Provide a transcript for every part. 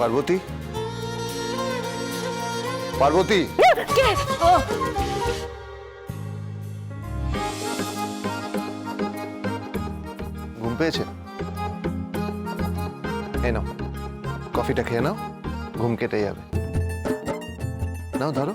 পার্বতী, পার্বতী, ঘুম পেয়েছে? এই নাও কফিটা খেয়ে নাও, ঘুম কেটে যাবে। নাও ধরো।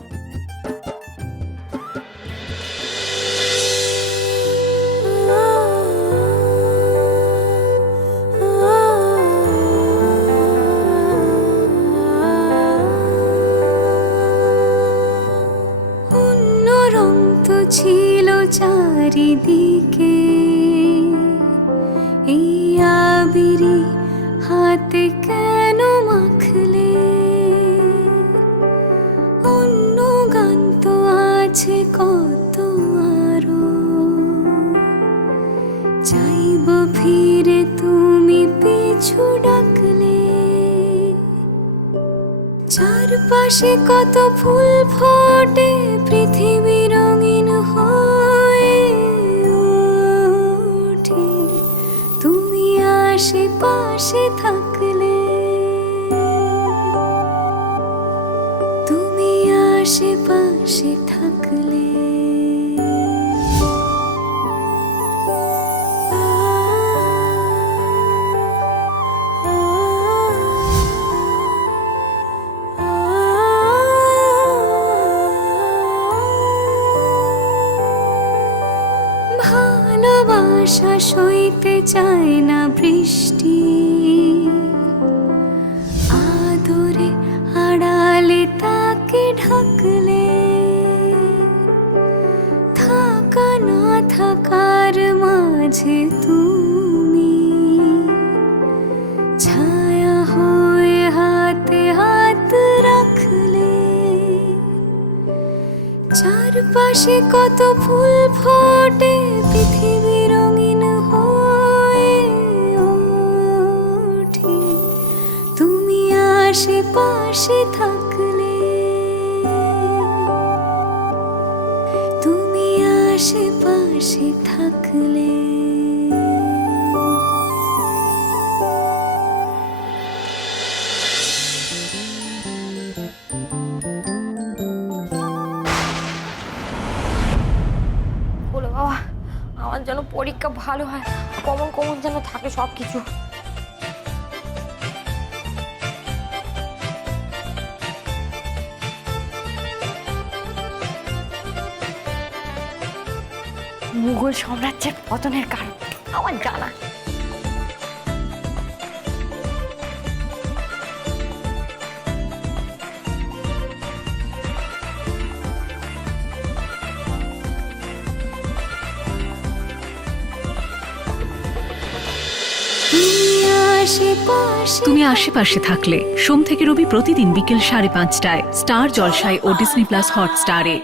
ছিল চারিদিকে এই আবিরি হাতে কেন মাখলে, অন্য গান তো আছে কত আরো, চাইব ফিরে তুমি পিছু ডাকলে, চারপাশে কত ফুল ফোটে পৃথিবী রঙিন হয়ে ওঠে, তুমি আশেপাশে থাকলে, তুমি আশেপাশে থাকলে। ভালোবাসা সইতে চায় না বৃষ্টি, আদরে আড়ালে তাকে ঢাকলে, থাকা না থাকার মাঝে তুমি ছায়া হয়ে হাতে হাত রাখলে, চারপাশে কত ফুল ফোটে পৃথিবী রঙিন হয়ে ওঠে, তুমি আশেপাশে থাকলে, তুমি আশেপাশে থাকলে। বাবা, আমার যেন পরীক্ষা ভালো হয়, কমন কমন যেন থাকে সব কিছু। মুঘল সাম্রাজ্যের পতনের কারণ আমার জানা। তুমি আশেপাশে থাকলে সোম থেকে রবি প্রতিদিন বিকেল 5:30টায় স্টার জলসায় ও ডিজনি প্লাস হটস্টারে।